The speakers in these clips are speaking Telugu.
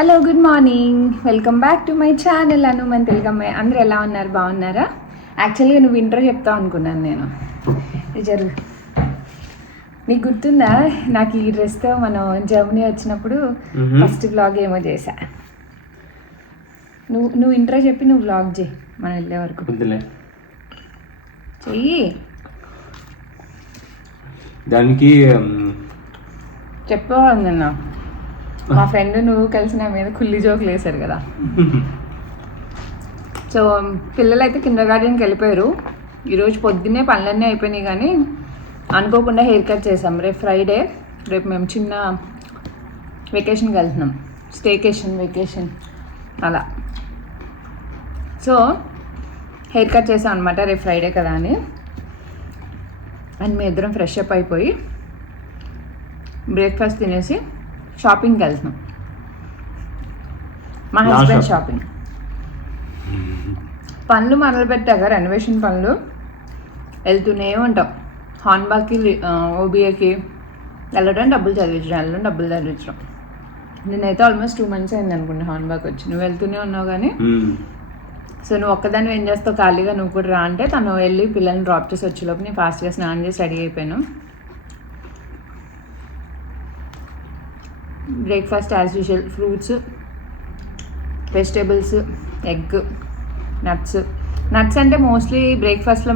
Hello, good morning. Welcome back to my channel Hanuman తెలుగమ్మాయి. అందరూ ఎలా ఉన్నారు? బాగున్నారా? యాక్చువల్గా నువ్వు ఇంట్రో చెప్తావు అనుకున్నాను నేను. జరుగు. నీకు గుర్తుందా, నాకు ఈ డ్రెస్తో మనం జర్మనీ వచ్చినప్పుడు ఫస్ట్ వ్లాగ్ ఏమో చేశా. నువ్వు ఇంట్రో చెప్పి నువ్వు వ్లాగ్ చేయి మనం వెళ్ళే వరకు. చెయ్యి. దానికి చెప్పేవాళ్ళు నిన్న మా ఫ్రెండ్ నువ్వు కలిసి నా మీద కుల్లి జోకులు వేశారు కదా. సో పిల్లలు అయితే కిండర్ గార్డెన్కి వెళ్ళిపోయారు. ఈరోజు పొద్దున్నే పనులన్నీ అయిపోయినాయి, కానీ అనుకోకుండా హెయిర్ కట్ చేసాం. రేపు ఫ్రైడే, రేపు మేము చిన్న వెకేషన్కి వెళ్తున్నాం. వెకేషన్ అలా. సో హెయిర్ కట్ చేసాం అనమాట, రేపు ఫ్రైడే కదా అని. అండ్ మేము ఇద్దరం ఫ్రెష్ అప్ అయిపోయి బ్రేక్ఫాస్ట్ తినేసి షాపింగ్కి వెళ్తున్నాం. మా హస్బెండ్ షాపింగ్. పనులు మొదలుపెట్టాక రెనోవేషన్ పనులు వెళ్తూనే ఉంటాం. హార్న్బాగ్కి ఓబిఏకి వెళ్ళడం, డబ్బులు చదివించడం. నేనైతే ఆల్మోస్ట్ 2 months అయింది అనుకుంటా హార్న్బాగ్ వచ్చి. నువ్వు వెళ్తూనే ఉన్నావు కానీ. సో నువ్వు ఒక్కదాన్ని ఏం చేస్తావు, ఖాళీగా నువ్వు కూడా రా అంటే తను వెళ్ళి పిల్లల్ని డ్రాప్ చేసి వచ్చేలోపు నేను ఫాస్ట్గా స్నానం చేసి రెడీ అయిపోయాను. Breakfast as usual, fruits, vegetables, egg, nuts అంటే మోస్ట్లీ బ్రేక్ఫాస్ట్లో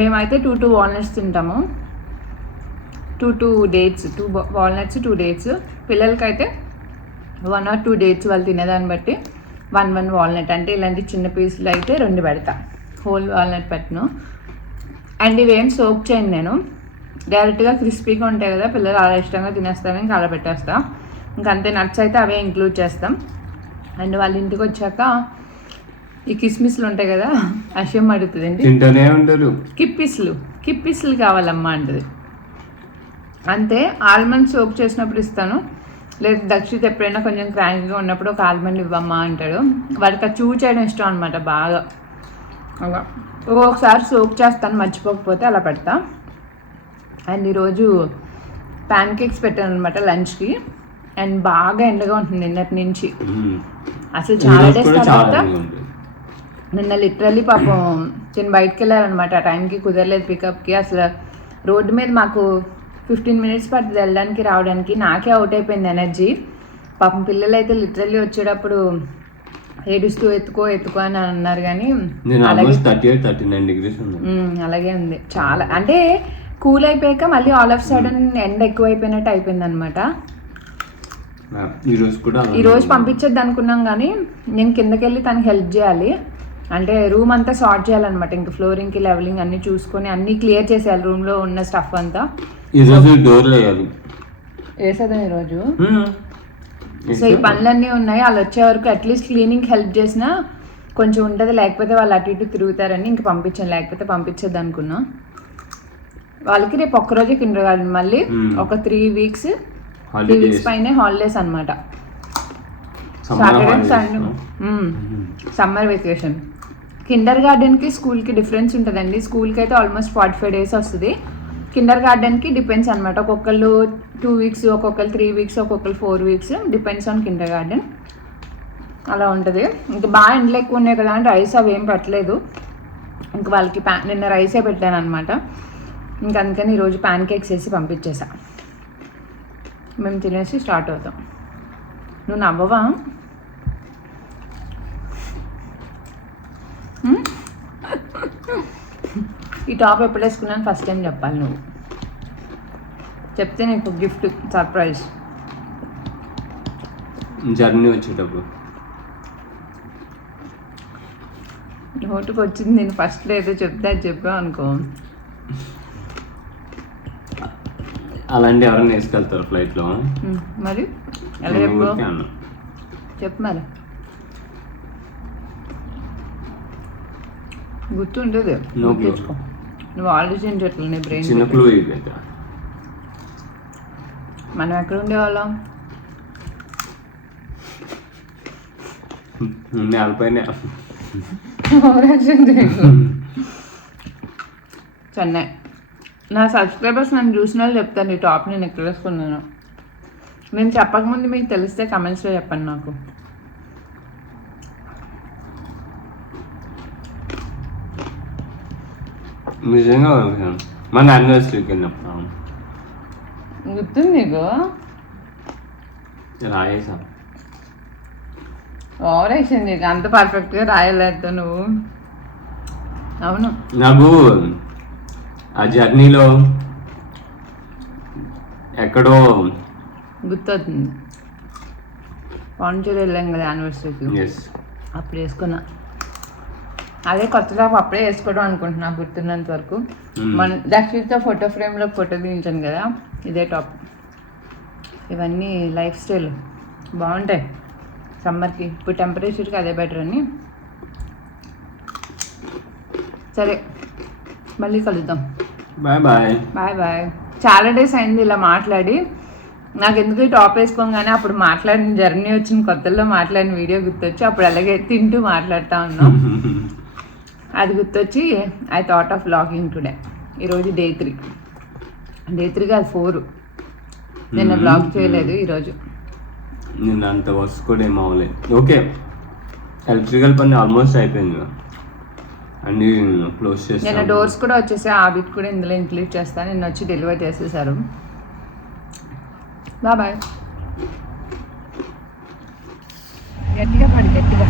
మేమైతే 2 వాల్నట్స్ తింటాము. 2 dates, 2 వాల్నట్స్ 2 dates. పిల్లలకైతే 1 or 2 dates వాళ్ళు తినేదాన్ని బట్టి 1 వాల్నట్. అంటే ఇలాంటి చిన్న పీసులు అయితే 2 పెడతా, హోల్ వాల్నట్ పెట్టను. అండ్ ఇవేం సోక్ చేయను నేను, డైరెక్ట్గా క్రిస్పీగా ఉంటాయి కదా, పిల్లలు అలా ఇష్టంగా తినేస్తాను, ఇంకా అలా పెట్టేస్తా. ఇంకంతే. నట్స్ అయితే అవే ఇంక్లూడ్ చేస్తాం. అండ్ వాళ్ళ ఇంటికి వచ్చాక ఈ కిస్మిస్లు ఉంటాయి కదా, అషం అడుగుతుందండి, కిప్పిస్లు కావాలమ్మా అంటది. అంతే. ఆల్మండ్ సోక్ చేసినప్పుడు ఇస్తాను, లేదు దక్షిత్ ఎప్పుడైనా కొంచెం క్రాంక్గా ఉన్నప్పుడు ఒక ఆల్మండ్ ఇవ్వమ్మా అంటాడు. వాడికి అది చేయడం ఇష్టం అనమాట బాగా. అలా ఒక్కొక్కసారి సోక్ చేస్తాను, మర్చిపోకపోతే అలా పెడతా. అండ్ ఈరోజు ప్యాన్ కేక్స్ పెట్టాను అనమాట లంచ్కి. అండ్ బాగా ఎండగా ఉంటుంది నిన్నటి నుంచి, అసలు చాలా డేస్ తర్వాత. నిన్న లిటరల్లీ పాపం నేను బయటకు వెళ్ళారనమాట, ఆ టైంకి కుదరలేదు పికప్కి. అసలు రోడ్డు మీద మాకు 15 minutes పడుతుంది వెళ్ళడానికి రావడానికి. నాకే అవుట్ అయిపోయింది ఎనర్జీ. పాపం పిల్లలు అయితే లిటరల్లీ వచ్చేటప్పుడు ఏడుస్తూ ఎత్తుకో అని అన్నారు, కానీ అలాగే ఉంది చాలా. అంటే కూల్ అయిపోయాక మళ్ళీ ఆల్ ఆఫ్ సడన్ ఎండ ఎక్కువ అయిపోయినట్టు అయిపోయింది అనమాట. ఈరోజు పంపించద్దు అనుకున్నాం, కానీ నేను కిందకి వెళ్ళి తనకి హెల్ప్ చేయాలి. అంటే రూమ్ అంతా సార్ట్ చేయాలన్నమాట. ఇంకా ఫ్లోరింగ్కి లెవెలింగ్ అన్ని చూసుకొని అన్ని క్లియర్ చేసేయాలి, రూమ్లో ఉన్న స్టఫ్ అంతా వేసేద్దాం ఈరోజు. సో ఈ పనులన్నీ ఉన్నాయి. వాళ్ళు వచ్చే వరకు అట్లీస్ట్ క్లీనింగ్ హెల్ప్ చేసినా కొంచెం ఉంటుంది, లేకపోతే వాళ్ళు అటు ఇటు తిరుగుతారని ఇంక పంపించాను, లేకపోతే పంపించద్దు అనుకున్నా. వాళ్ళకి రేపు ఒక్కరోజే కిండర్ గార్డెన్, మళ్ళీ ఒక 3 weeks పైనే హాలిడేస్ అనమాట. Saturday Sunday summer vacation. కిండర్ గార్డెన్కి స్కూల్కి డిఫరెన్స్ ఉంటుందండి. స్కూల్కి అయితే ఆల్మోస్ట్ 45 days వస్తుంది. కిండర్ గార్డెన్కి డిపెండ్స్ అనమాట. ఒక్కొక్కళ్ళు 2 weeks, ఒక్కొక్కరు 3 weeks, ఒక్కొక్కరు 4 weeks, depends on Kinder garden. అలా ఉంటుంది. ఇంకా బాగా ఎండలు ఎక్కువ ఉన్నాయి కదా అని రైస్ అవి ఏం పెట్టలేదు. ఇంకా వాళ్ళకి నిన్న రైసే పెట్టాను అనమాట. ఇంకా అందుకని ఈరోజు ప్యాన్ కేక్స్ వేసి పంపించేసా. మేము తినేసి స్టార్ట్ అవుతాం. నువ్వు నవ్వవా? ఈ టాప్ ఎప్పుడు వేసుకున్నాను ఫస్ట్ టైం చెప్పాలి నువ్వు. చెప్తే నీకు గిఫ్ట్ సర్ప్రైజ్. జర్నీ వచ్చేటప్పుడు నోటుకు వచ్చింది. నేను ఫస్ట్లో ఏదో చెప్తే అది చెప్పావు అనుకో. అలాంటి ఎవరైనా వేసుకెళ్తారు ఫ్లైట్లో? మరి ఎలా చెప్పు మరి. గుర్తుంటుంది, నువ్వు ఆలోచించట్లు నీ బ్రెయిన్. మనం ఎక్కడ ఉండేవాళ్ళం? చెన్నై. నా సబ్స్క్రైబర్స్ నన్ను చూసిన వాళ్ళు చెప్తాను ఈ టాప్ నేను ఎక్కడ వేసుకున్నాను. నేను చెప్పకముందు మీకు తెలిస్తే కమెంట్స్లో చెప్పండి నాకు. నిజంగా మన యానివర్సరీకి వెళ్ళినప్పుడు గుర్తుంది నీకు? రాయేసా ఓవరేషన్ నీకు అంత పర్ఫెక్ట్గా రాయలేదు నువ్వు. అవును, నాకు ఆ జర్నీలో ఎక్కడో గుర్తవుతుంది. పాండిచేరి వెళ్ళాం కదా యానివర్సరీకి, ఎస్ అప్పుడు వేసుకున్నా. అదే కొత్త టాప్ అప్పుడే వేసుకోవడం అనుకుంటున్నా గుర్తున్నంత వరకు. మన దక్షిణతో ఫోటో ఫ్రేమ్లో ఫోటో దించాను కదా, ఇదే టాప్. ఇవన్నీ లైఫ్ స్టైల్ బాగుంటాయి సమ్మర్కి. ఇప్పుడు టెంపరేచర్కి అదే బెటర్ అని. సరే మళ్ళీ కలుద్దాం. Bye bye. Bye bye. చాలా డేస్ అయింది ఇలా మాట్లాడి. నాకు ఎందుకు టాప్ వేసుకోగానే అప్పుడు మాట్లాడిన జర్నీ వచ్చిన కొత్తల్లో మాట్లాడిన వీడియో గుర్తొచ్చి అప్పుడు అలాగే తింటూ మాట్లాడుతూ ఉన్నాం. అది గుర్తొచ్చి I thought of vlogging today. ఈరోజు డే 3 కాదు 4. నిన్న వ్లాగ్ చేయలేదు ఈరోజు. నిన్న అంత వర్క్స్ కూడా ఏం అవ్వలేదు. ఓకే, ఎలక్ట్రికల్ పని ఆల్మోస్ట్ అయిపోయింది, అన్ని క్లోజ్ చేసి. నిన్న డోర్స్ కూడా వచ్చేసి ఆ బిట్ కూడా ఇందులో ఇంక్లూడ్ చేస్తాను. నిన్న వచ్చి డెలివరీ చేసేసారు. బాయ్. గట్టిగా పడి గట్టిగా.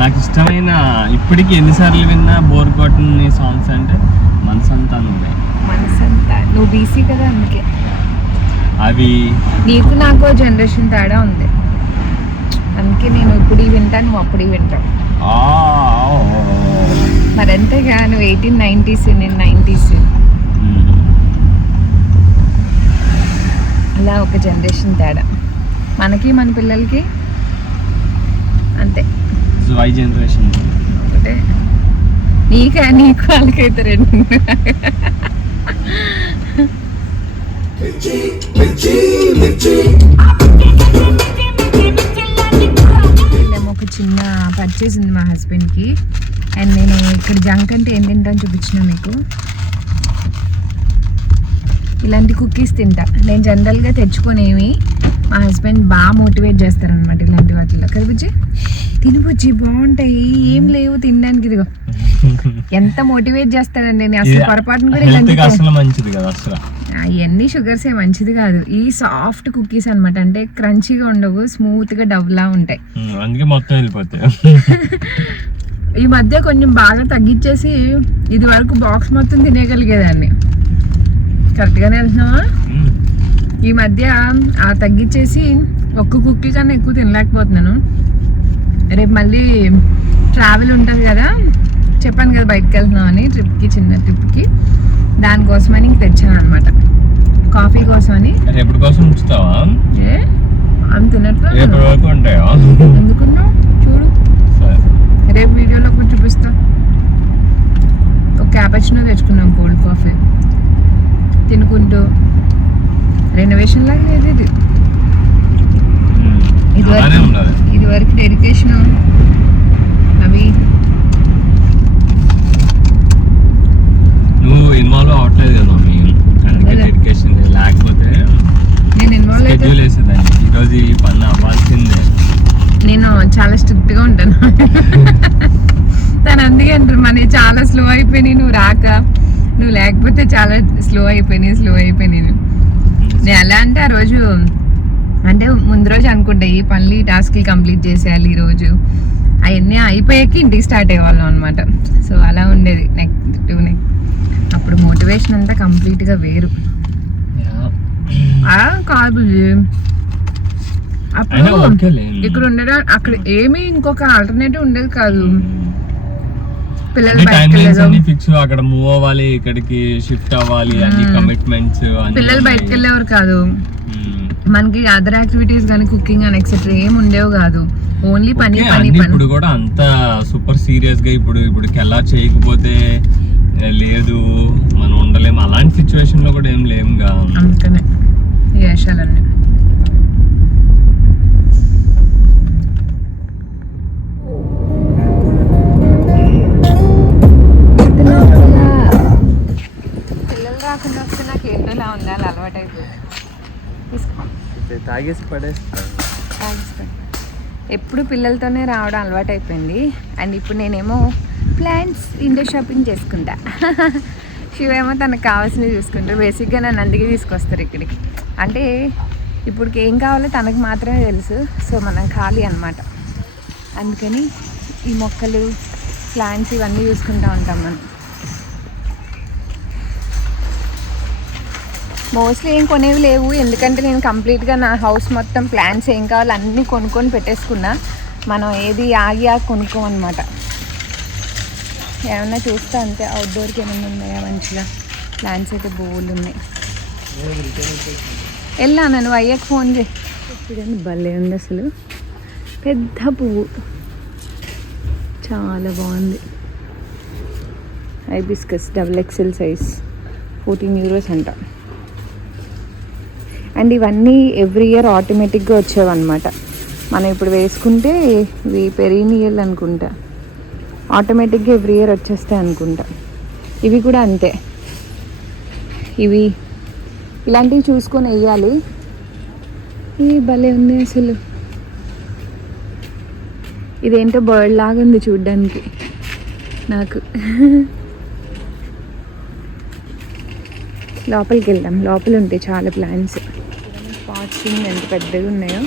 నాకు ఇష్టమైన ఇప్పటికీ ఎన్నిసార్లు విన్నా బోర్ కొట్టని సాంగ్స్ అంటే మనసంతా నువ్వే. మనసంతా నువ్వు బీసీ కదా, అందుకే అవి నీకు నాకు జనరేషన్ తేడా ఉంది. అందుకే నేను ఇప్పుడు వింటాను, నువ్వు అప్పుడు వింటావు. మరి అంతేగా, నువ్వు 1890s, నేను 90s. అలా ఒక జనరేషన్ తేడా మనకి మన పిల్లలకి అంతే. వై జనరేషన్ ఒకటే. నీకు వాళ్ళకైతే 2. ఒక చిన్న పర్చేస్ ఉంది మా హస్బెండ్కి. అండ్ నేను ఇక్కడ జంక్ అంటే ఏం తింటాను చూపించిన మీకు. ఇలాంటి కుకీస్ తింటా నేను. జనరల్గా తెచ్చుకొనేవి మా హస్బెండ్ బాగా మోటివేట్ చేస్తారనమాట ఇలాంటి వాటిలో. కదా బుజ్జి, తినబుజ్జి బాగుంటాయి, ఏం లేవు తినడానికి. ఇదిగో ఎంత మోటివేట్ చేస్తాడండి. నేను అసలు పొరపాటును కూడా ఇలాంటి అవన్నీ షుగర్సే మంచిది కాదు. ఈ సాఫ్ట్ కుకీస్ అనమాట, అంటే క్రంచీగా ఉండవు, స్మూత్గా డవ్లా ఉంటాయి. ఈ మధ్య కొంచెం బాగా తగ్గించేసి ఇది వరకు బాక్స్ మొత్తం తినేయగలిగేదాన్ని. కరెక్ట్గానే వెళ్తున్నావా? ఈ మధ్య ఆ తగ్గించేసి ఒక్క కుక్కీ కన్నా ఎక్కువ తినలేకపోతున్నాను. రేపు మళ్ళీ ట్రావెల్ ఉంటుంది కదా, చెప్పాను కదా బయటకు వెళ్తున్నాం అని, ట్రిప్కి, చిన్న ట్రిప్కి. దానికోసమని ఇంక తెచ్చాను అనమాట, కాఫీ కోసమని. రేపటి కోసం ఉంచుతావా? అంత తినట్లేదు. ఎందుకున్నావు చూడు, రేపు వీడియోలో కూడా చూపిస్తా. ఒక క్యాపచినో తెచ్చుకున్నాం, కోల్డ్ కాఫీ తినుకుంటూ. రెనోవేషన్ లాగా లేదు ఇది. ఇది వరకు డెడికేషన్ అవి. నువ్వు ఇన్వాల్వ్ అవ్వట్లేదు కదా మమ్మీ, డెడికేషన్ లేకపోతే నేను ఇన్వాల్వ్ వేసేదాన్ని. ఈరోజు ఈ పని అవ్వాల్సిందే. నేను చాలా స్ట్రిక్ట్గా ఉంటాను. తను అందుకే అంటారు మన చాలా స్లో అయిపోయినాయి, నువ్వు రాక, నువ్వు లేకపోతే చాలా స్లో అయిపోయినాయి. నేను ఎలా అంటే ఆ రోజు అంటే ముందు రోజు అనుకుంటా ఈ పనులు, ఈ టాస్క్లు కంప్లీట్ చేసేయాలి ఈరోజు. అవన్నీ అయిపోయాక ఇంటికి స్టార్ట్ అయ్యేవాళ్ళం అనమాట. సో అలా ఉండేది నెక్. అప్పుడు మోటివేషన్ అంతా కంప్లీట్గా వేరు. కాదు అప్పుడు ఇక్కడ ఉండడం, అక్కడ ఏమీ ఇంకొక ఆల్టర్నేటివ్ ఉండేది కాదు. పిల్లలు అక్కడ మూవ్ అవ్వాలి, ఇక్కడికి షిఫ్ట్ అవ్వాలి, అన్ని కమిట్మెంట్స్. పిల్లలు బయటకు వెళ్ళేవారు కాదు, మనకి అదర్ యాక్టివిటీస్ కానీ కుకింగ్ అని ఎక్సెట్రా ఏమి ఉండేవి కాదు. ఓన్లీ పని. ఇప్పుడు కూడా అంత సూపర్ సీరియస్ గా ఇప్పుడు ఎలా చేయకపోతే లేదు మనం ఉండలేము, అలాంటి సిచ్యువేషన్ లో కూడా ఏం లేముగా. అందుకనే ఈ వేషాలన్నీ. పిల్లలు రాకుండా వస్తే నాకు ఏంటోలా ఉందా అలవాటు అయిపోతుంది. తీసుకో. తాగేసి పడేస్తా. ఎప్పుడు పిల్లలతోనే రావడం అలవాటు అయిపోయింది. అండ్ ఇప్పుడు నేనేమో ప్లాంట్స్ విండో షాపింగ్ చేసుకుంటా. శివేమో తనకు కావాల్సినవి చూసుకుంటారు. బేసిక్గా నన్ను అందుకే తీసుకొస్తారు ఇక్కడికి. అంటే ఇప్పటికి ఏం కావాలో తనకు మాత్రమే తెలుసు. సో మనం ఖాళీ అనమాట. అందుకని ఈ మొక్కలు ప్లాంట్స్ ఇవన్నీ చూసుకుంటూ ఉంటాం మనం. మోస్ట్లీ ఏం కొనేవి లేవు, ఎందుకంటే నేను కంప్లీట్గా నా హౌస్ మొత్తం ప్లాంట్స్ ఏం కావాలో అన్నీ కొనుక్కొని పెట్టేసుకున్నా. మనం ఏది ఆగి కొనుక్కోమన్నమాట. ఏమన్నా చూస్తా అంతే. అవుట్డోర్కి ఏమైనా ఉన్నాయా మంచిగా. ప్లాంట్స్ అయితే బోల్డ్ ఉన్నాయి. వెళ్ళా నువ్వు అయ్యాక ఫోన్ చేయి. చూడండి భలే ఉంది అసలు. పెద్ద పువ్వు చాలా బాగుంది. హైబిస్కస్ XXL సైజ్, 14 euros అంట. అండ్ ఇవన్నీ ఎవ్రీ ఇయర్ ఆటోమేటిక్గా వచ్చేవన్నమాట. మనం ఇప్పుడు వేసుకుంటే ఇవి పెరీనియల్ అనుకుంటా, ఆటోమేటిక్గా ఎవ్రీ ఇయర్ వచ్చేస్తాయి అనుకుంటా. ఇవి కూడా అంతే. ఇవి ఇలాంటివి చూసుకొని వేయాలి. ఇవి భలే ఉంది అసలు. ఇదేంటో బర్డ్ లాగా ఉంది చూడ్డానికి నాకు. లోపలికి వెళ్దాం. లోపల ఉంటాయి చాలా ప్లాంట్స్. పాట్స్ ఎంత పెద్దగా ఉన్నాయో.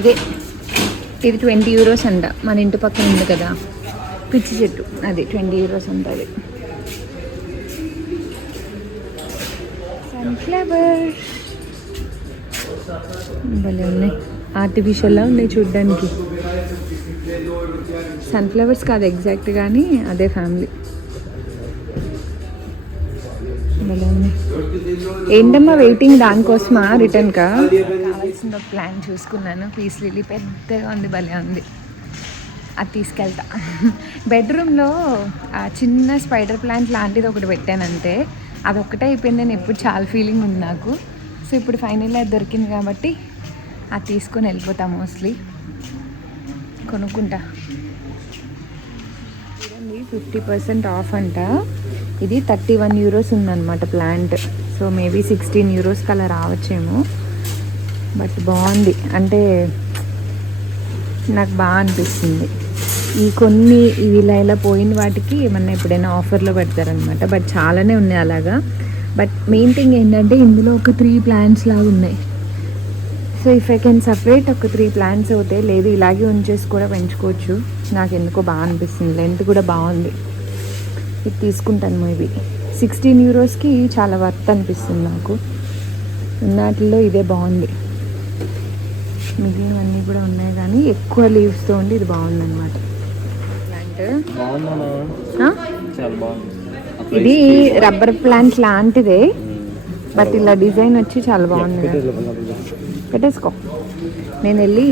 ఇది 20 euros అంట. మన ఇంటి పక్కన ఉంది కదా పిచ్చి చెట్టు, అది 20 euros అంట. అది సన్ఫ్లవర్ భలే ఉన్నాయి. ఆర్టిఫిషియల్లా ఉన్నాయి చూడ్డానికి. సన్ఫ్లవర్స్ కాదు ఎగ్జాక్ట్ కానీ అదే ఫ్యామిలీ. భలే ఉన్నాయి. ఏంటమ్మా వెయిటింగ్ దానికోసమా రిటర్న్కా? కావాల్సిన ప్లాన్ చూసుకున్నాను. పీస్ లిల్లీ పెద్దగా ఉంది, భలే ఉంది. అది తీసుకెళ్తా. బెడ్రూమ్లో ఆ చిన్న స్పైడర్ ప్లాంట్ లాంటిది ఒకటి పెట్టాను అంతే. అదొక్కటే అయిపోయింది. నేను ఎప్పుడు చాలా ఫీలింగ్ ఉంది నాకు. సో ఇప్పుడు ఫైనల్లీ అది దొరికింది కాబట్టి అది తీసుకొని వెళ్ళిపోతా. మోస్ట్లీ కొనుక్కుంటా. 50% ఆఫ్ అంట. ఇది 31 euros ఉందన్నమాట ప్లాంట్. సో మేబీ 16 euros అలా రావచ్చేమో. బట్ బాగుంది, అంటే నాకు బాగా అనిపిస్తుంది. ఈ కొన్ని ఇలా పోయిన వాటికి ఏమన్నా ఎప్పుడైనా ఆఫర్లో పెడతారనమాట. బట్ చాలానే ఉన్నాయి అలాగా. బట్ మెయిన్ థింగ్ ఏంటంటే ఇందులో ఒక 3 ప్లాంట్స్ లాగా ఉన్నాయి. So if I can separate ఒక 3 ప్లాంట్స్ అవుతే, లేదు ఇలాగే ఉంచేసి కూడా పెంచుకోవచ్చు. నాకు ఎందుకో బాగా అనిపిస్తుంది. లెంత్ కూడా బాగుంది. ఇది తీసుకుంటాను. మేబీ 16 euros చాలా వర్త్ అనిపిస్తుంది నాకు. ఉన్నట్లో ఇదే బాగుంది. మిగిలినవన్నీ కూడా ఉన్నాయి కానీ ఎక్కువ లీవ్స్తో ఉండి ఇది బాగుంది అనమాట. ఇది రబ్బర్ ప్లాంట్ లాంటిదే, బట్ ఇలా డిజైన్ వచ్చి చాలా బాగుంది. పెట్టేసుకో. నేను వెళ్ళి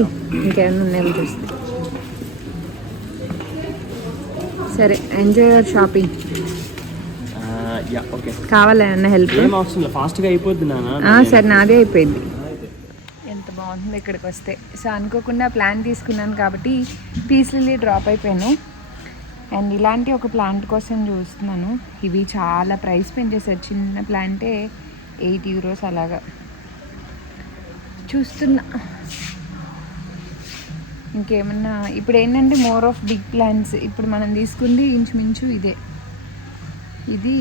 ఇంకేమైనా ఉన్నాయో చూస్తాను. సరే, ఎంజాయ్ యువర్ షాపింగ్. కావాలా అన్న హెల్ప్? ఫాస్ట్గా అయిపోద్ది. సరే, నాదే అయిపోయింది. ఎంత బాగుంటుంది ఇక్కడికి వస్తే. సో అనుకోకుండా ప్లాన్ తీసుకున్నాను కాబట్టి పీస్ లిల్లీ డ్రాప్ అయిపోయాను. అండ్ ఇలాంటి ఒక ప్లాంట్ కోసం చూస్తున్నాను. ఇవి చాలా ప్రైస్ పెంచేసారు. చిన్న ప్లాంటే 8 euros అలాగా చూస్తున్నా. ఇంకేమన్నా ఇప్పుడు ఏంటంటే మోర్ ఆఫ్ బిగ్ ప్లాంట్స్. ఇప్పుడు మనం తీసుకుంది ఇంచుమించు ఇదే. ఇది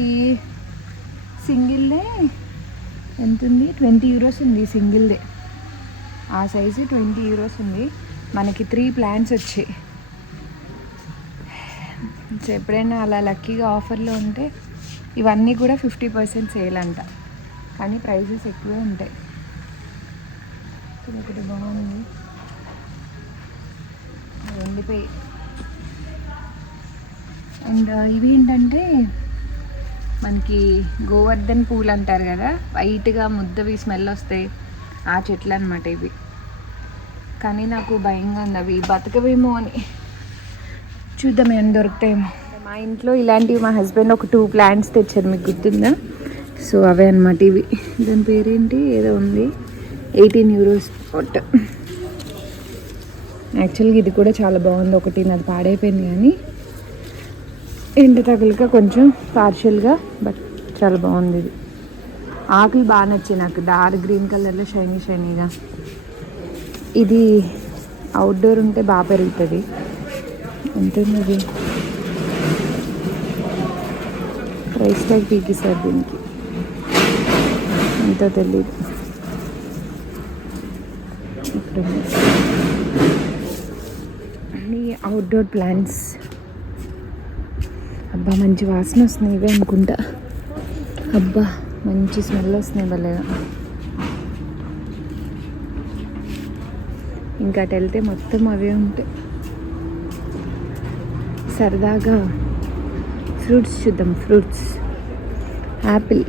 సింగిల్దే ఎంత ఉంది? 20 euros ఉంది సింగిల్దే. ఆ సైజు 20 euros ఉంది. మనకి 3 ప్లాంట్స్ వచ్చాయి. సో ఎప్పుడైనా అలా లక్కీగా ఆఫర్లో ఉంటే ఇవన్నీ కూడా 50% సేల్ అంట. కానీ ప్రైజెస్ ఎక్కువే ఉంటాయి. ఇక్కడ ఒకటి బాగుంది, ఎండిపోయి. అండ్ ఇవి ఏంటంటే మనకి గోవర్ధన్ పూలు అంటారు కదా, వైట్గా ముద్దవి స్మెల్ వస్తాయి. ఆ చెట్లు అనమాట ఇవి. కానీ నాకు భయంగా ఉంది అవి బతకవేమో అని. చూద్దాం ఏమైనా దొరుకుతాయేమో. మా ఇంట్లో ఇలాంటివి మా హస్బెండ్ ఒక 2 ప్లాంట్స్ తెచ్చారు, మీకు గుర్తుందా? సో అవే అనమాట ఇవి. దాని పేరేంటి ఏదో ఉంది, 18 euros పొట్ట. యాక్చువల్గా ఇది కూడా చాలా బాగుంది. ఒకటి నాది పాడైపోయింది కానీ ఎండ తగలక కొంచెం పార్షియల్గా, బట్ చాలా బాగుంది ఇది. ఆకులు బాగా నచ్చాయి నాకు, డార్క్ గ్రీన్ కలర్లో షైనీగా. ఇది అవుట్డోర్ ఉంటే బాగా పెరుగుతుంది. ఉంటుంది ప్రైస్ ట్యాగ్ పీకిస్తారు దీనికి, ఎంతో తెలియదు. ఇప్పుడు అన్నీ అవుట్డోర్ ప్లాంట్స్. అబ్బా మంచి వాసన వస్తున్నాయి ఇవే అనుకుంటా. అబ్బా మంచి స్మెల్ వస్తున్నాయి భలేగా. ఇంకా అటు వెళ్తే మొత్తం అవే ఉంటాయి. సరదాగా ఫ్రూట్స్ చూద్దాం. ఫ్రూట్స్, యాపిల్,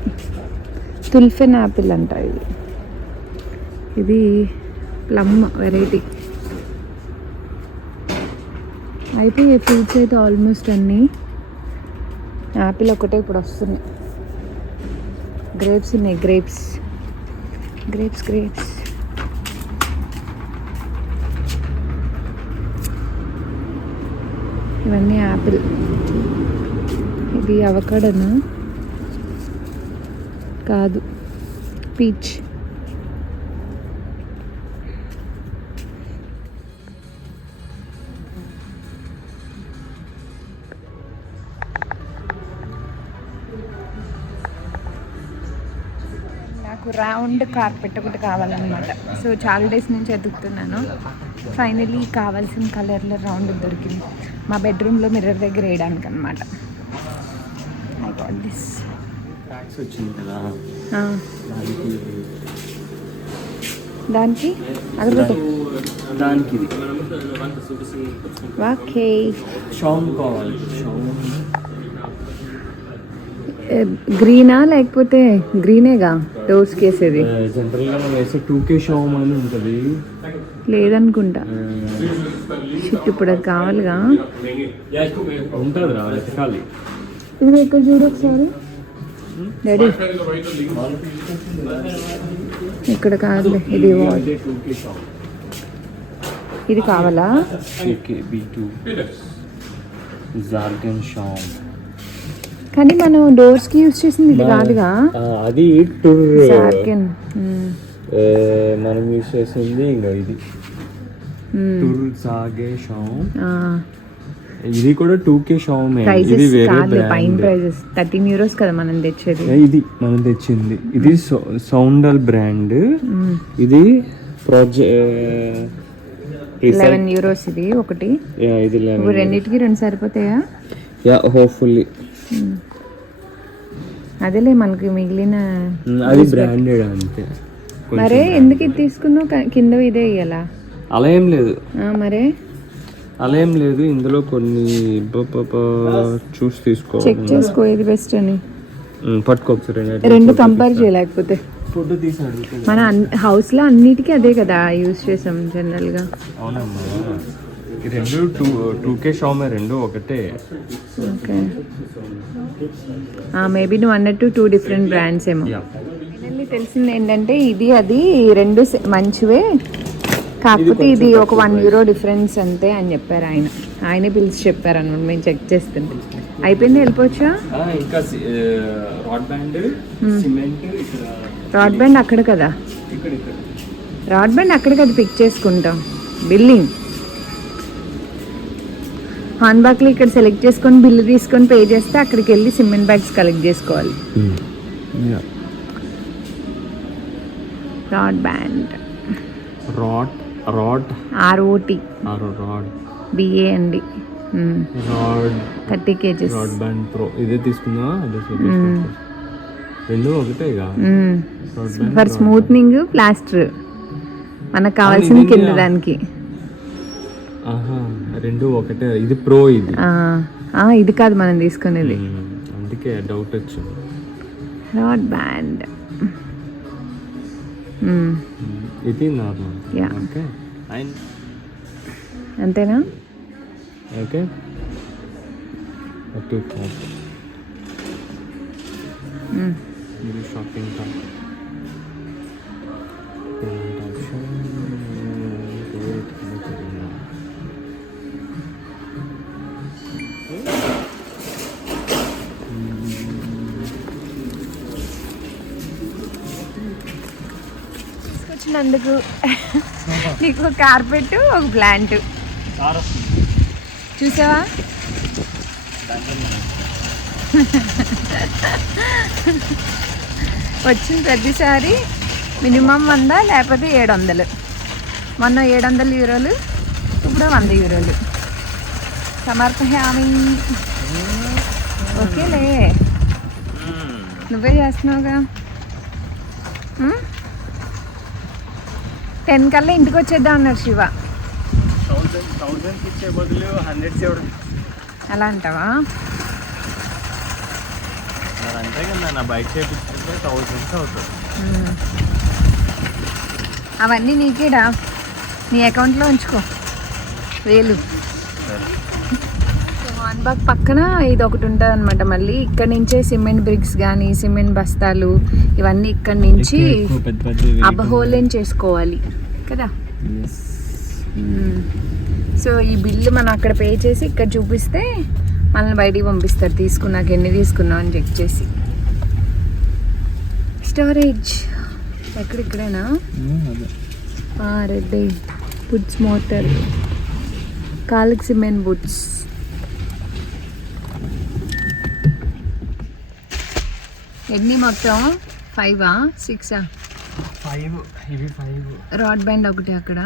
తుల్ఫెన్ యాపిల్ అంట ఇది. ఇది ప్లమ్ వెరైటీ. అయితే ఫ్రూట్స్ అయితే ఆల్మోస్ట్ అన్నీ. యాపిల్ ఒకటే ఇప్పుడు వస్తున్నాయి. గ్రేప్స్ ఉన్నాయి, గ్రేప్స్. ఇవన్నీ యాపిల్. ఇది అవకాడోనా కాదు, పీచ్. నాకు రౌండ్ కార్పెట్ ఒకటి కావాలన్నమాట. సో చాలా డేస్ నుంచి ఎదుగుతున్నాను. ఫైనలీ కావాల్సిన కలర్లో రౌండ్ దొరికింది. మా బెడ్రూమ్లో మిర్రర్ దగ్గర వేయడానికి అనమాట. I got this. దానికి అగరబత్తి ఓకే. గ్రీనా లేకపోతే గ్రీనేగా డోర్స్కి వేసేది? జనరల్గా మనం వేసే 2K షోమ్ అని ఉంటుంది. లేదనుకుంటా. షిట్ ఇప్పుడు అది కావాలిగా. ఉంటుంది రా, వెతకాలి. ఇది ఎక్కడ చూడు ఒకసారి డాడీ. ఇక్కడ కాదు, ఇది ఇది కావాలా? కానీ మనం డోర్స్ కి యూస్ చేసింది ఇది కాదుగా. అది మనం యూస్ చేసింది ఇంకా ఇది ఇది కూడా 2K షామ్. ఇది వేరే పైన ప్రైజెస్ €13 కదా మనం తెచ్చేది. ఇది మనం తెచ్చింది. ఇది సౌండల్ బ్రాండ్. ఇది €11 ఇది ఒకటి. ఇది రెండింటికి 2 సరిపోతాయా? హోప్ఫుల్లీ. అదేలే మనకి మిగిలిన. అది బ్రాండెడ్ అంతే. మరే ఎందుకు ఇది తీసుకున్నావు? కింద ఇదే ఇయ్యాలా? అలా ఏం లేదు. మరే అలా ఏం లేదు. ఇందులో కొన్ని చూసి తీసుకో, చెక్ చేసుకో ఏది బెస్ట్ అని. పట్టుకో రెండు కంపేర్ చేయలేకపోతే. ఫోటో తీసి అడుగుతుంది. మన హౌస్ లో అన్నిటికీ అదే కదా యూజ్ చేసాం జనరల్ గా. అవునమ్మా, రెండు 2K షామే, రెండు ఒకటే. ఓకే, మేబీ నువ్వు అన్నట్టు 2 డిఫరెంట్ బ్రాండ్స్ ఏమో. తెలిసింది ఏంటంటే ఇది అది రెండు మంచివే, కాకపోతే ఇది ఒక €1 డిఫరెన్స్ అంతే అని చెప్పారు. ఆయనే పిలిచి చెప్పారు అనమాట. మేము చెక్ చేస్తుంటే అయిపోయింది, వెళ్ళిపోవచ్చా? రాడ్ బ్యాండ్ అక్కడ కదా, రాడ్ బ్యాండ్ అక్కడ కదా పిక్ చేసుకుంటాం. బిల్లింగ్ హాన్బాక్లో ఇక్కడ సెలెక్ట్ చేసుకొని బిల్లు తీసుకొని పే చేస్తే అక్కడికి వెళ్ళి సిమెంట్ బ్యాగ్స్ కలెక్ట్ చేసుకోవాలి. Rod band, rod ROT BAND, rod 30 kgs. Rod band pro ఇదే తీసుకుందా? రెండు ఒకటే. ఫర్ స్మూత్నింగ్ ప్లాస్టర్ మనకు కావాల్సిన కింద దానికి. రెండు ఒకటే. ఇది ప్రో, ఇది ఇది కాదు మనం తీసుకునేది. అందుకే డౌట్ వచ్చింది. రాడ్ బ్యాండ్ ఇది నార్మల్. ఓకే, అంతేనా? ఓకే, షాపింగ్ కూర్చున్నందుకు. నీకు ఒక కార్పెట్, ఒక ప్లాంట్ చూసావా? వచ్చిన ప్రతిసారి మినిమం 100 లేకపోతే 700. మొన్న 700 యూరోలు, ఇప్పుడు 100 యూరోలు. సమర్పయామి. ఓకేలే, నువ్వే చేస్తున్నావుగా. 10 కల్లా ఇంటికి వచ్చేద్దాం అన్నాడు శివ. అలా అంటావా? అంతే కదా, నా బైక్ చేయించుకుంటే 1000 అవుతుంది. అవన్నీ నీకేడా, నీ అకౌంట్లో ఉంచుకో 1000. హాన్బాగ్ పక్కన ఇది ఒకటి ఉంటుంది అనమాట. మళ్ళీ ఇక్కడ నుంచే సిమెంట్ బ్రిక్స్ కానీ సిమెంట్ బస్తాలు ఇవన్నీ ఇక్కడ నుంచి అబహోలెన్ చేసుకోవాలి కదా. సో ఈ బిల్లు మనం అక్కడ పే చేసి ఇక్కడ చూపిస్తే మనల్ని బయటికి పంపిస్తారు, తీసుకున్నాక ఎన్ని తీసుకున్నావు అని చెక్ చేసి. స్టోరేజ్ ఎక్కడిక్కడేనా? రెడ్డి బుట్స్ మోటార్, కాలిక్ సిమెంట్ బుట్స్. ఎన్ని మొత్తం? 5ఆ 6ఆ? 5 రాడ్ బ్యాండ్ ఒకటి అక్కడ.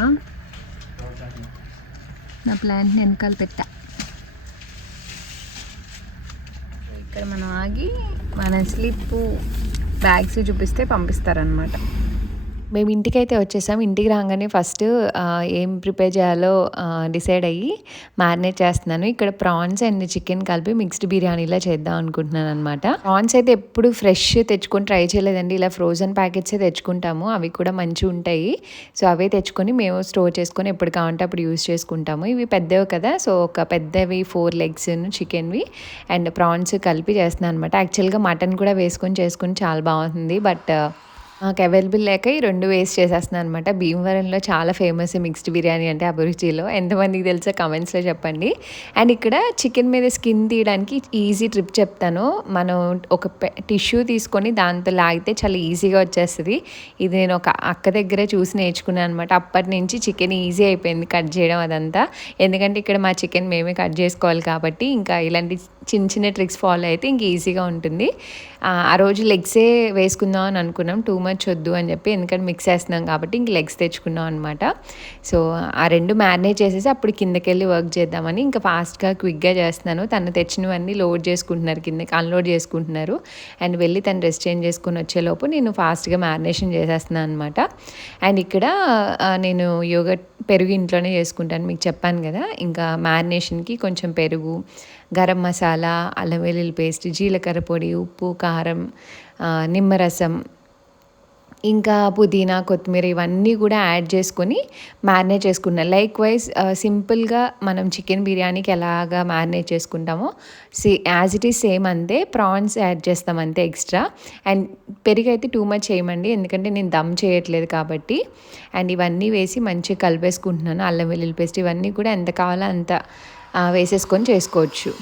నా ప్లాంట్ని వెనకాల పెట్టా. ఇక్కడ మనం ఆగి మన స్లిప్ బ్యాగ్స్ చూపిస్తే పంపిస్తారనమాట. మేము ఇంటికైతే వచ్చేసాం. ఇంటికి రాగానే ఫస్ట్ ఏం ప్రిపేర్ చేయాలో డిసైడ్ అయ్యి మ్యారినేట్ చేస్తున్నాను. ఇక్కడ ప్రాన్స్ అండ్ చికెన్ కలిపి మిక్స్డ్ బిర్యానీలా చేద్దాం అనుకుంటున్నాను అనమాట. ప్రాన్స్ అయితే ఎప్పుడు ఫ్రెష్ తెచ్చుకొని ట్రై చేయలేదండి. ఇలా ఫ్రోజన్ ప్యాకెట్సే తెచ్చుకుంటాము, అవి కూడా మంచిగా ఉంటాయి. సో అవే తెచ్చుకొని మేము స్టోర్ చేసుకొని ఎప్పుడు కావాలంటే అప్పుడు యూస్ చేసుకుంటాము. ఇవి పెద్దవి కదా, సో ఒక పెద్దవి 4 legs చికెన్వి అండ్ ప్రాన్స్ కలిపి చేస్తున్నాను అనమాట. యాక్చువల్గా మటన్ కూడా వేసుకొని చేసుకుని చాలా బాగుంటుంది, బట్ మాకు అవైలబుల్ లేక ఈ 2 వేస్ట్ చేసేస్తున్నాను అనమాట. భీమవరంలో చాలా ఫేమస్ మిక్స్డ్ బిర్యానీ అంటే అభిరుచిలో. ఎంతమందికి తెలుసో కమెంట్స్లో చెప్పండి. అండ్ ఇక్కడ చికెన్ మీద స్కిన్ తీయడానికి ఈజీ ట్రిప్ చెప్తాను. మనం ఒక టిష్యూ తీసుకొని దాంతో లాగితే చాలా ఈజీగా వచ్చేస్తుంది. ఇది నేను ఒక అక్క దగ్గరే చూసి నేర్చుకున్నాను అనమాట. అప్పటి నుంచి చికెన్ ఈజీ అయిపోయింది కట్ చేయడం అదంతా. ఎందుకంటే ఇక్కడ మా చికెన్ మేమే కట్ చేసుకోవాలి కాబట్టి ఇంకా ఇలాంటి చిన్న చిన్న ట్రిక్స్ ఫాలో అయితే ఇంక ఈజీగా ఉంటుంది. ఆ రోజు లెగ్సే వేసుకుందాం అని అనుకున్నాం, టూ మచ్ వద్దు అని చెప్పి, ఎందుకంటే మిక్స్ చేస్తున్నాం కాబట్టి ఇంక లెగ్స్ తెచ్చుకున్నాం అనమాట. సో ఆ 2 మ్యారినేట్ చేసేసి అప్పుడు కిందకి వెళ్ళి వర్క్ చేద్దామని ఇంకా ఫాస్ట్గా క్విక్గా చేస్తున్నాను. తను తెచ్చినవన్నీ లోడ్ చేసుకుంటున్నారు, కిందకి అన్లోడ్ చేసుకుంటున్నారు. అండ్ వెళ్ళి తను డ్రెస్ చేంజ్ చేసుకుని వచ్చేలోపు నేను ఫాస్ట్గా మ్యారినేషన్ చేసేస్తున్నాను అనమాట. అండ్ ఇక్కడ నేను యోగర్ట్ పెరుగు ఇంట్లోనే చేసుకుంటాను, మీకు చెప్పాను కదా. ఇంకా మ్యారినేషన్కి కొంచెం పెరుగు, గరం మసాలా, అల్లం వెల్లుల్లి పేస్ట్, జీలకర్ర పొడి, ఉప్పు, కారం, నిమ్మరసం, ఇంకా పుదీనా, కొత్తిమీర ఇవన్నీ కూడా యాడ్ చేసుకొని మ్యారినేట్ చేసుకున్నాను. లైక్ వైజ్ సింపుల్గా మనం చికెన్ బిర్యానీకి ఎలాగా మ్యారినేట్ చేసుకుంటామో యాజ్ ఇట్ ఈస్ సేమ్ అంతే. ప్రాన్స్ యాడ్ చేస్తాం అంతే ఎక్స్ట్రా. అండ్ పెరుగు అయితే టూ మచ్ చేయమండి, ఎందుకంటే నేను దమ్ చేయట్లేదు కాబట్టి. అండ్ ఇవన్నీ వేసి మంచిగా కలిపేసుకుంటున్నాను. అల్లం వెల్లుల్లి పేస్ట్ ఇవన్నీ కూడా ఎంత కావాలో అంత వేసేసుకొని చేసుకోవచ్చు.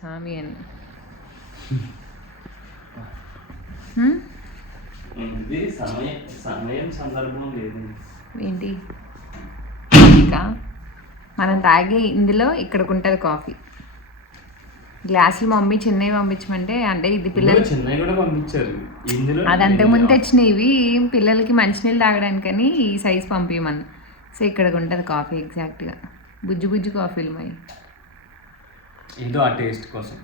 స్వామి అని సమయం సందర్భం లేదు ఏంటి కాఫీకా? మనం తాగే ఇందులో ఇక్కడికి ఉంటుంది కాఫీ. గ్లాసులు మమ్మీ చిన్నవి పంపించమంటే, అంటే ఇది పిల్లలు చిన్నవి కూడా పంపించారు. అది అంతకుముందు తెచ్చినవి పిల్లలకి మంచినీళ్ళు తాగడానికని ఈ సైజ్ పంపించమని. సో ఇక్కడికి ఉంటుంది కాఫీ ఎగ్జాక్ట్గా. బుజ్జు బుజ్జు కాఫీలు మరి ఏదో ఆ టేస్ట్ కోసం.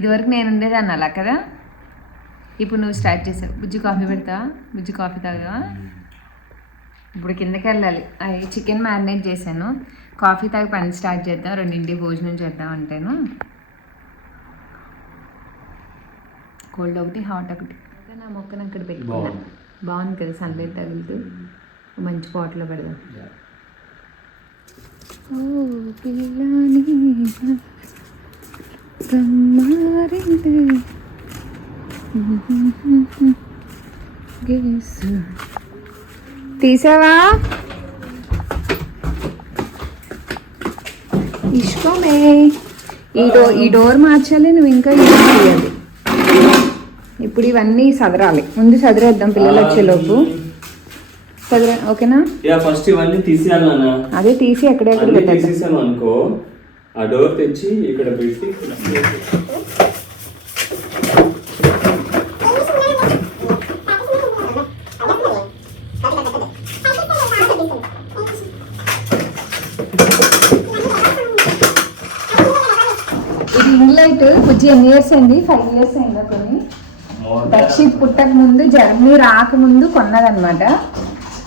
ఇదివరకు నేను ఉండేదాన్ని అలా కదా, ఇప్పుడు నువ్వు స్టార్ట్ చేసావు. బుజ్జి కాఫీ పెడతావా? బుజ్జి కాఫీ తాగుతావా? ఇప్పుడు కిందకి వెళ్ళాలి. అది చికెన్ మ్యారినేట్ చేశాను, కాఫీ తాగి పని స్టార్ట్ చేద్దాం, 2 భోజనం చేద్దాం అంటేను. కోల్డ్ ఒకటి, హాట్ ఒకటి. నా మొక్కను అక్కడ పెట్టుకున్నా. బాగుంది కదా సన్లైట్ తగులుతూ. మంచి పాట్లో పెడదాం. ఓ పిల్లని కమ్మారింది గేసు తీసావా? ఇష్టమే. ఈ డోర్ మార్చాలి, నువ్వు ఇంకా యూజ్ చేయాలి. ఇప్పుడు ఇవన్నీ సదరాలి. ముందు సదిరేద్దాం పిల్లలు వచ్చేలోపు. ఓకేనా? ఫస్ట్ ఇవన్నీ తీసేయాలి నాన్న. అదే తీసి ఎక్కడెక్కడ పెట్టేసాను అనుకో, ఆ డోర్ తెచ్చి ఇక్కడ పెట్టి ఇది రింగ్ లైట్ కొంచెం ఎన్ని ఇయర్స్ అయింది? 5 years అయిందా కొని. దక్షిత్ పుట్టక ముందు, జర్మనీ రాకముందు కొన్నదనమాట.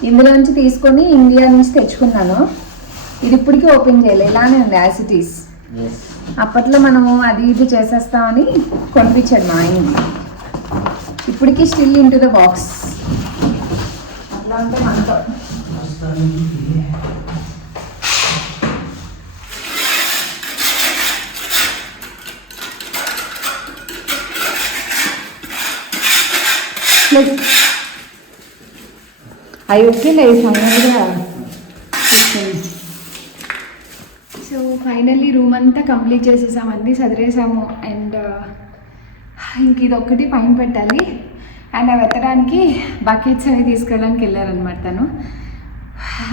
ఇందులోంచి తీసుకొని ఇండియా నుంచి తెచ్చుకున్నాను. ఇది ఇప్పటికీ ఓపెన్ చేయలేదు, ఇలానే ఉంది యాజ్ ఇట్ ఈస్. అప్పట్లో మనము అది ఇది చేసేస్తామని కొనిపించాడు మా ఆయన. ఇప్పటికీ still in to the box. అట్లా అంటే మనతో అవి వచ్చేలేదు ఫైనల్గా. సో ఫైనల్లీ రూమ్ అంతా కంప్లీట్ చేసేసాము, అన్నీ చదివేసాము. అండ్ ఇంక ఇది ఒక్కటి పైన పెట్టాలి. అండ్ అవి ఎత్తడానికి బకెట్స్ అవి తీసుకెళ్ళడానికి వెళ్ళారనమాట తను.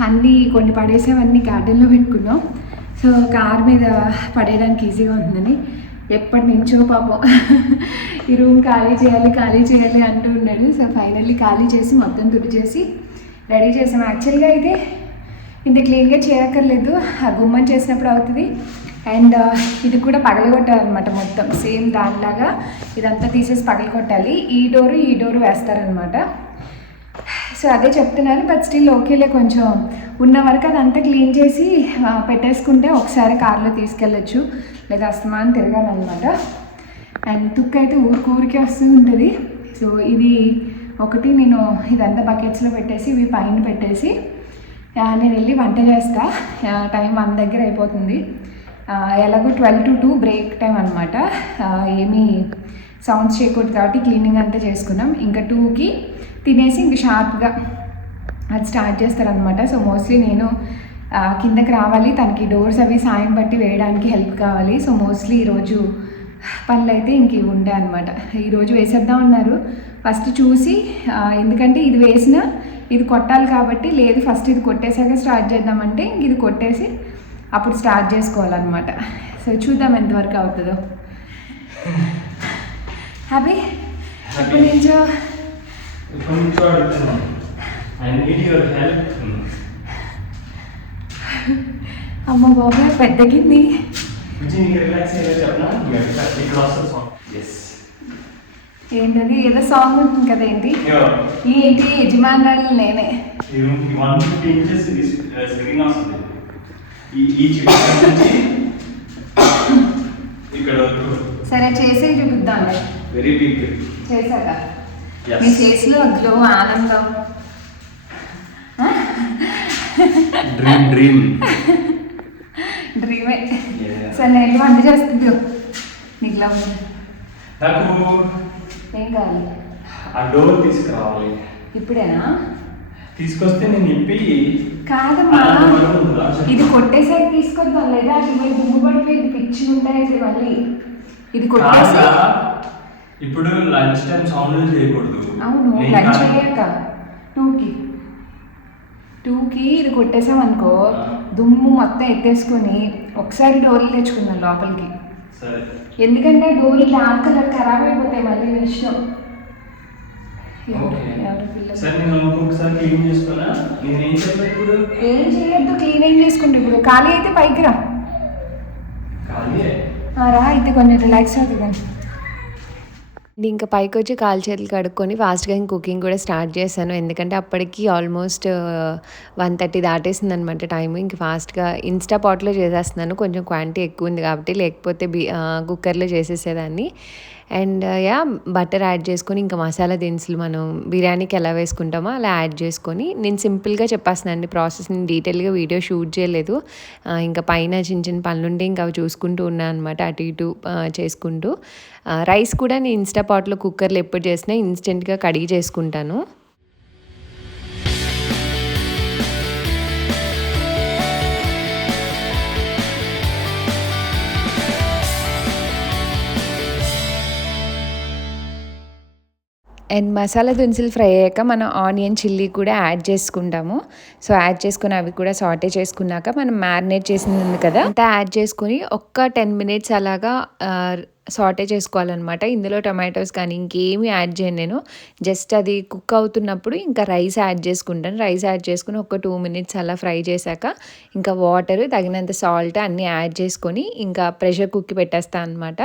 అన్నీ కొన్ని పడేసేవన్నీ గార్డెన్లో పెట్టుకున్నాం. సో కార్ మీద పడేయడానికి ఈజీగా ఉంటుందని ఎప్పటి నుంచో పాపం ఈ రూమ్ ఖాళీ చేయాలి అంటూ ఉన్నాడు. సో ఫైనల్లీ ఖాళీ చేసి మొత్తం తుడిచేసి రెడీ చేసాం. యాక్చువల్గా అయితే ఇంత క్లీన్గా చేయక్కర్లేదు, ఆ గుమ్మం చేసినప్పుడు అవుతుంది. అండ్ ఇది కూడా పగలగొట్టాలన్నమాట మొత్తం సేమ్ దానిలాగా. ఇదంతా తీసేసి పగలగొట్టాలి. ఈ డోరు వేస్తారనమాట. సో అదే చెప్తున్నాను. బట్ స్టిల్ ఓకేలే, కొంచెం ఉన్న వరకు అదంతా క్లీన్ చేసి పెట్టేసుకుంటే ఒకసారి కార్లో తీసుకెళ్ళచ్చు, లేదా అస్తమానం తిరగాలన్నమాట. అండ్ తుక్కు అయితే ఊరికే వస్తూ ఉంటుంది. సో ఇది ఒకటి నేను ఇదంతా బకెట్స్లో పెట్టేసి ఇవి పైన పెట్టేసి నేను వెళ్ళి వంట చేస్తా. టైం 1 దగ్గర అయిపోతుంది. ఎలాగో 12 to 2 బ్రేక్ టైం అనమాట. ఏమీ సౌండ్స్ చేయకూడదు కాబట్టి క్లీనింగ్ అంతా చేసుకున్నాం. ఇంకా 2కి తినేసి ఇంక షార్ప్గా అది స్టార్ట్ చేస్తారనమాట. సో మోస్ట్లీ నేను కిందకి రావాలి, తనకి డోర్స్ అవి సాయం బట్టి వేయడానికి హెల్ప్ కావాలి. సో మోస్ట్లీ ఈరోజు పనులు అయితే ఇంక ఇవి ఉండే అనమాట. ఈరోజు వేసేద్దాం అన్నారు. ఫస్ట్ చూసి, ఎందుకంటే ఇది వేసినా ఇది కొట్టాలి కాబట్టి, లేదు ఫస్ట్ ఇది కొట్టేసాక స్టార్ట్ చేద్దామంటే ఇంక ఇది కొట్టేసి అప్పుడు స్టార్ట్ చేసుకోవాలన్నమాట. సో చూద్దాం ఎంతవరకు అవుతుందో. హ్యాపీ ఎప్పటి నుంచో అమ్మ బాబాయ్ పెద్దగింది. ఏంటది ఏదో సాంగ్ ఉంటుంది కదా, ఏంటి యజమానురాలు నేనే. సరే చేసే చూపిద్దాం. వెరీ బిగ్ చేశాక మీ చేతిలో గ్లో, ఆనందం, డ్రీమే. సరే నేను వంట చేస్తుంది నీకు ఏం కావాలి? ఆ డోర్ తీసుకురావాలి. ఇప్పుడేనా? తీసుకొస్తే నేను ఇప్పి. కాదమ్మా, ఇది కొట్టేసారి తీసుకొద్దాం, లేదా అది మీరు గుమ్ము పడిపోయి పిచ్చి ఉంటాయి మళ్ళీ. ఇది కొట్టేసి ఇప్పుడు లంచ్ టైం సౌండ్ చేయకూడదు. అవును, లంచ్ అయ్యాక 2కి ఇది కొట్టేసాం అనుకో, దుమ్ము మొత్తం ఎత్తేసుకొని ఒకసారి డోర్లు తెచ్చుకుందాం లోపలికి. ఎందుకంటే డోర్లు డార్క్ కలర్ ఖరాబ్ అయిపోతాయి మళ్ళీ విషయం. ఏం చేయొద్దు, క్లీన్ ఏం చేసుకుంటా. ఇప్పుడు ఖాళీ అయితే పైకి రా. రా అయితే కొంచెం రిలాక్స్ అవుతుంది. ఇంకా పైకి వచ్చి కాలు చేతులు కడుక్కొని ఫాస్ట్గా ఇంక కుకింగ్ కూడా స్టార్ట్ చేశాను. ఎందుకంటే అప్పటికి ఆల్మోస్ట్ 1:30 దాటేసింది అనమాట టైం. ఇంక ఫాస్ట్గా ఇన్స్టా పాట్లో చేసేస్తున్నాను, కొంచెం క్వాంటిటీ ఎక్కువ ఉంది కాబట్టి, లేకపోతే కుక్కర్లో చేసేసేదాన్ని. అండ్ బటర్ యాడ్ చేసుకొని ఇంకా మసాలా దినుసులు మనం బిర్యానీకి ఎలా వేసుకుంటామో అలా యాడ్ చేసుకొని, నేను సింపుల్గా చెప్పేస్తున్నాను ప్రాసెస్, నేను డీటెయిల్గా వీడియో షూట్ చేయలేదు. ఇంకా పైన చిన్న చిన్న పనులుంటే ఇంకా అవి చూసుకుంటూ ఉన్నాను అనమాట, అటు ఇటు చేసుకుంటూ. రైస్ కూడా నేను ఇన్స్టా పాట్లో కుక్కర్లో ఎప్పుడు చేసినా ఇన్స్టెంట్గా కడిగి చేసుకుంటాను. అండ్ మసాలా దినుసులు ఫ్రై అయ్యాక మనం ఆనియన్ చిల్లీ కూడా యాడ్ చేసుకుంటాము. సో యాడ్ చేసుకుని అవి కూడా సాటే చేసుకున్నాక మనం మ్యారినేట్ చేసింది ఉంది కదా, అంతా యాడ్ చేసుకొని ఒక్క 10 minutes అలాగా సాటే చేసుకోవాలన్నమాట. ఇందులో టొమాటోస్ కానీ ఇంకేమీ యాడ్ చేయను నేను. జస్ట్ అది కుక్ అవుతున్నప్పుడు ఇంకా రైస్ యాడ్ చేసుకుంటాను. రైస్ యాడ్ చేసుకుని ఒక 2 minutes అలా ఫ్రై చేశాక ఇంకా వాటర్ తగినంత సాల్ట్ అన్నీ యాడ్ చేసుకొని ఇంకా ప్రెషర్ కుక్కి పెట్టేస్తాను అనమాట.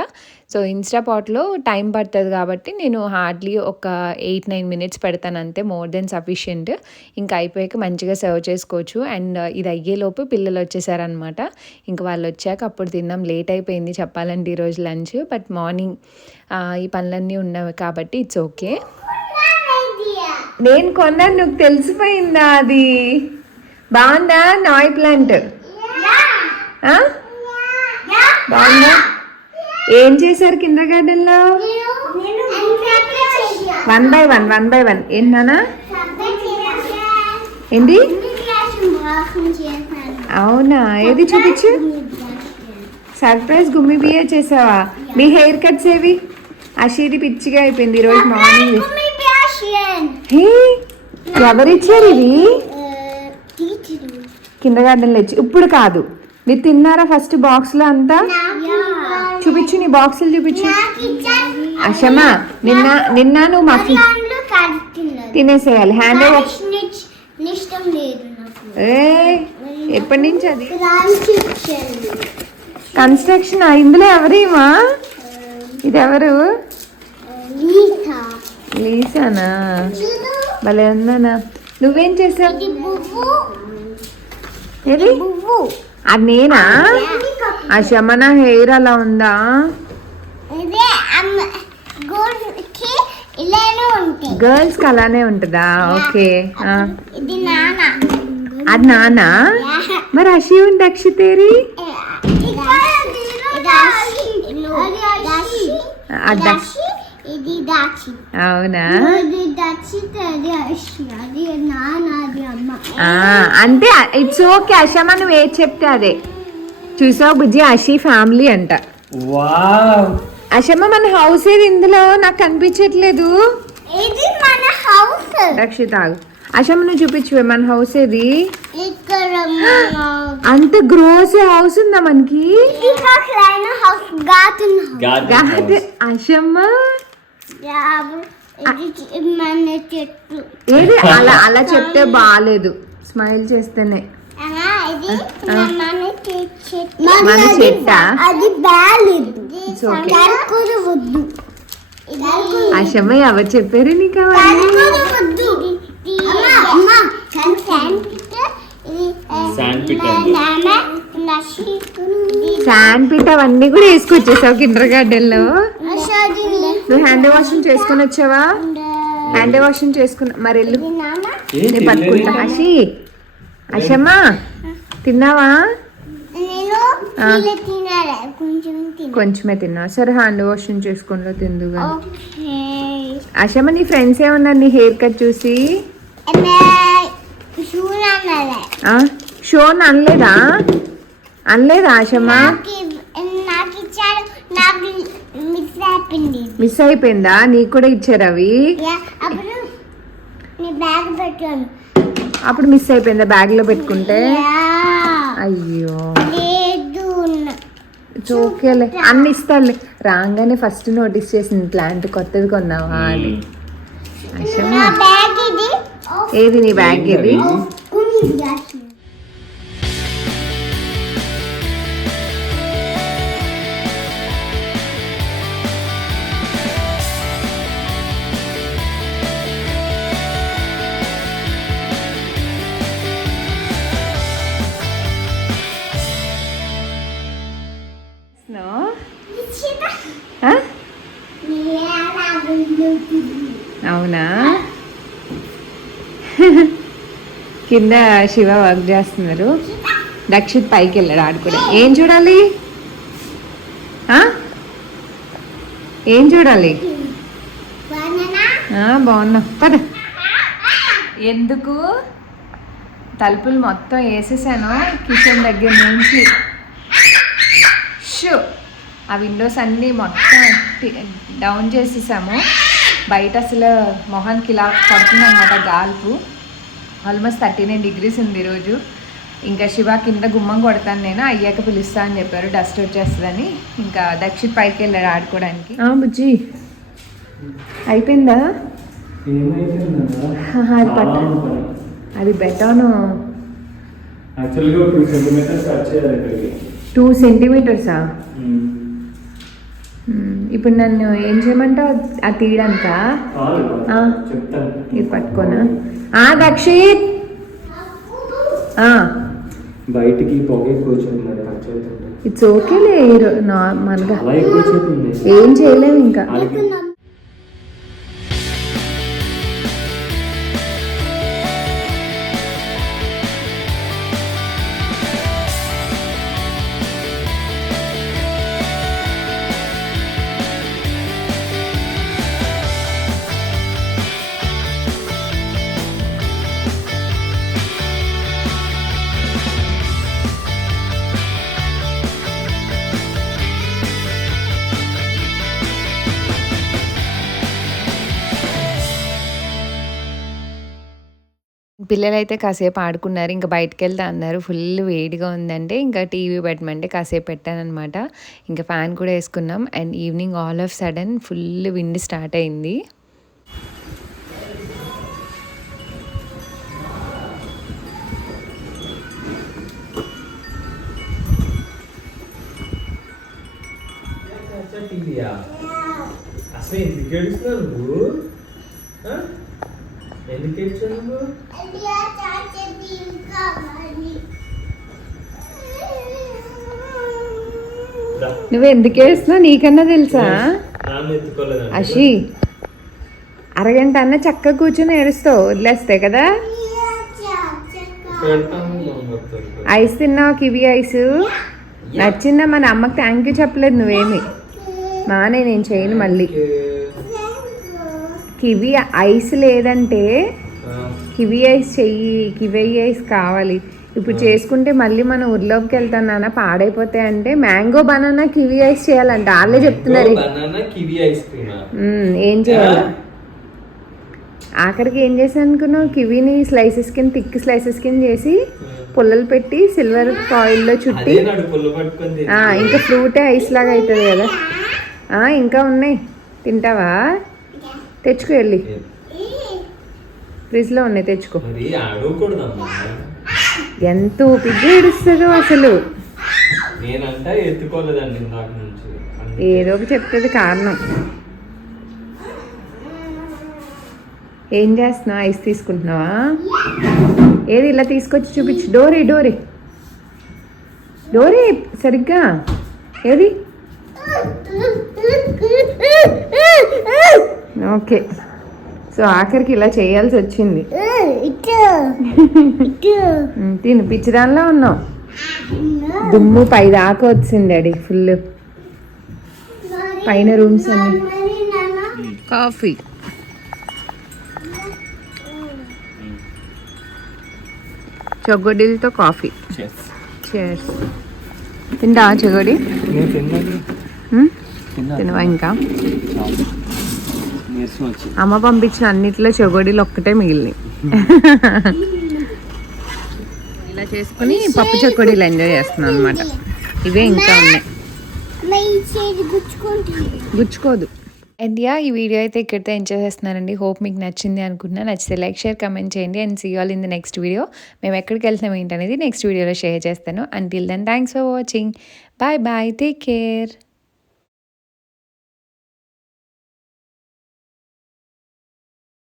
సో ఇన్స్టా పాట్లో టైం పడుతుంది కాబట్టి నేను హార్డ్లీ ఒక 8-9 minutes పెడతాను అంతే, మోర్ దెన్ సఫిషియంట్. ఇంకా అయిపోయాక మంచిగా సర్వ్ చేసుకోవచ్చు. అండ్ ఇది అయ్యేలోపు పిల్లలు వచ్చేసారనమాట. ఇంకా వాళ్ళు వచ్చాక అప్పుడు తిన్నాం. లేట్ అయిపోయింది చెప్పాలంటే ఈరోజు లంచ్, బట్ మార్నింగ్ ఈ పనులన్నీ ఉన్నవి కాబట్టి ఇట్స్ ఓకే. నేను కొన్నాను, నువ్వు తెలిసిపోయిందా? అది బాగుందా నాయ్ ప్లాంట్? బాగుందా? ఏం చేశారు కిండర్ గార్డెన్లో? 1 by 1 ఏంటన్నా? ఏంటి? అవునా, ఏది చూపించు. సర్ప్రైజ్ గుమ్మి బియ్య చేసావా? మీ హెయిర్ కట్స్ ఏవి? అషీది పిచ్చిగా అయిపోయింది ఈరోజు మార్నింగ్. ఎవరిచ్చారు ఇవి? కిండర్ గార్డెన్లో ఇచ్చి. ఇప్పుడు కాదు, మీరు తిన్నారా ఫస్ట్ బాక్స్లో అంతా? చూపించు, నీ బాక్సులు చూపించు. అషమా నిన్న నువ్వు మాకు తినేసేయాలి. హ్యాండ్ ఎప్పటి నుంచి అది కన్స్ట్రక్షన్? ఇందులో ఎవరేమా? ఇది ఎవరు? లీసానా? భలే ఉందనా. నువ్వేం చేసావు? ఏది అది? నేనా? అషమా నా హెయిర్ అలా ఉందా? గర్ల్స్ కి అలానే ఉంటుందా? ఓకే. అది నానా? మరి అషి ఉంది అక్షితేరి? అవునా? అంటే ఇట్స్ ఓకే అషమా, నువ్వు ఏది చెప్తే అదే. చూసావు బుజ్జి, అషి ఫ్యామిలీ అంట. అషమ్మ మన హౌస్ ఏది? ఇందులో నాకు కనిపించట్లేదు. రక్షిత అషమ్మ నువ్వు చూపించు, మన హౌస్ ఏది? అంత గ్రోస్ హౌస్ ఉందా మనకి? అషమ్మ ఏది? అలా అలా చెప్తే బాగాలేదు, స్మైల్ చేస్తేనే. మన చెట్టా? అషమ్మ ఎవరు చెప్పారు నీకు? శాండ్ పిట్ అవన్నీ కూడా వేసుకొచ్చేసావు కిండర్ గార్డెన్ లో. నువ్వు హ్యాండ్ వాషింగ్ చేసుకుని వచ్చావా? హ్యాండ్ వాషింగ్ చేసుకున్నా. మరి వెళ్ళు, నేను పట్టుకుంటా. అషమ్మ తిన్నావా? కొంచెమే తిన్నా. సరే హ్యాండ్ వాషింగ్ చేసుకుంటా తిందుగా. అషమ్మ నీ ఫ్రెండ్స్ ఏమన్నారు నీ హెయిర్ కట్ చూసి? షోన్ అనలేదా? అనలేదా ఆశమ్మ? మిస్ అయిపోయిందా? నీకు కూడా ఇచ్చారు అవి? అప్పుడు మిస్ అయిపోయిందా బ్యాగ్ లో పెట్టుకుంటే? అయ్యో ఓకేలే, అన్ని ఇస్తాడులే. రాగానే ఫస్ట్ నోటీస్ చేసింది ప్లాంట్ కొత్తది కొన్నావా అని. ఏది నీ బ్యాగ్? ఇది అవునా కింద శివ వర్క్ చేస్తున్నారు. దక్షిత్ పైకి వెళ్ళాడు ఆడుకోవడం. ఏం చూడాలి ఏం చూడాలి? బాగున్నా పద. ఎందుకు తలుపులు మొత్తం వేసేసాను కిచెన్ దగ్గర నుంచి. షూ ఆ విండోస్ అన్నీ మొత్తం డౌన్ చేసేసాము. బయట అసలు మొహానికి ఇలా పడుతుంది అనమాట గాల్పు. ఆల్మోస్ట్ 39 degrees ఉంది ఈరోజు. ఇంకా శివ కింద గుమ్మం కొడతాను నేను, అయ్యాక పిలుస్తా అని చెప్పారు, డస్ట్ వచ్చేస్తుందని. ఇంకా దక్షిత్ పైకి వెళ్ళాడు ఆడుకోవడానికి. బుజ్జి అయిపోయిందా? అది బెటాను 2 centimeters. ఇప్పుడు నన్ను ఏం చేయమంటావు? అది తీయడానిక? ఇది పట్టుకోనా? దక్షిత్ బయటికి పొగ ఎక్కువ. ఇట్స్ ఓకేలే, నార్మల్గా ఏం చేయలేము ఇంకా. పిల్లలైతే కాసేపు ఆడుకున్నారు. ఇంకా బయటకు వెళ్తా అన్నారు. ఫుల్ వేడిగా ఉందంటే ఇంకా టీవీ పెట్టమంటే కాసేపు పెట్టానమాట. ఇంకా ఫ్యాన్ కూడా వేసుకున్నాం. And evening all of sudden full wind start అయింది. నువ్వు ఎందుకు ఏడుస్తున్నావు? నీకన్నా తెలుసా అషి? అరగంట అన్న చక్కగా కూర్చొని ఏడుస్తావు, వదిలేస్తే కదా. ఐస్ తిన్నావు? కివి ఐస్ నచ్చిందా? మన అమ్మకి థ్యాంక్ యూ చెప్పలేదు నువ్వేమి. నేను చేయను మళ్ళీ. కివి ఐస్ లేదంటే కివి ఐస్ చెయ్యి. కివి ఐస్ కావాలి ఇప్పుడు. చేసుకుంటే మళ్ళీ మనం ఊర్లోకి వెళ్తాం నాన్న, పాడైపోతాయి అంటే. మ్యాంగో బనానా కివి ఐస్ చేయాలంట, వాళ్ళే చెప్తున్నారు. ఏం చేయాలి? ఆఖరికి ఏం చేసాను అనుకున్నావు? కివీని స్లైసెస్ కింద, థిక్ స్లైసెస్ కింద చేసి పుల్లలు పెట్టి సిల్వర్ ఫాయిల్లో చుట్టి, ఇంకా ఫ్రూటే ఐస్ లాగా అవుతుంది కదా. ఇంకా ఉన్నాయి, తింటావా? తెచ్చుకో, వెళ్ళి ఫ్రిడ్జ్లో ఉన్నాయి, తెచ్చుకో. ఎంత ఓపిగ్గా ఏడుస్తుందో అసలు. ఏదో ఒక చెప్తుంది కారణం. ఏం చేస్తున్నావు? ఐస్ తీసుకుంటున్నావా? ఏది ఇలా తీసుకొచ్చి చూపించు. డోరీ డోరీ డోరీ సరిగ్గా ఏది? ఓకే, సో ఆఖరికి ఇలా చేయాల్సి వచ్చింది. తిను, పిచ్చిదానిలో ఉన్నావు. దుమ్ము పై దాకా వచ్చింది అడి ఫుల్. పైన రూమ్స్ అన్ని. కాఫీ చెగొడీలతో కాఫీ. చేర్స్. తింటా చెగొడి? తినవా ఇంకా? అమ్మ పంపించిన అన్నిట్లో చెగొడీలు ఒక్కటే మిగిలినాయి. ఇలా చేసుకుని పప్పు చెకోడీలు ఎంజాయ్ చేస్తున్నాను అనమాట. ఇవే ఇంకా ఉన్నాయి. గుచ్చుకోదు. అండ్ ఈ వీడియో అయితే ఇక్కడితో ఎంజాయ్ చేస్తున్నానండి. హోప్ మీకు నచ్చింది అనుకుంటున్నా. నచ్చితే లైక్, షేర్, కమెంట్ చేయండి. And see all in the next video. మేము ఎక్కడికి వెళ్తున్నాం ఏంటనేది నెక్స్ట్ వీడియోలో షేర్ చేస్తాను. Until then thanks for watching. Bye bye, take care.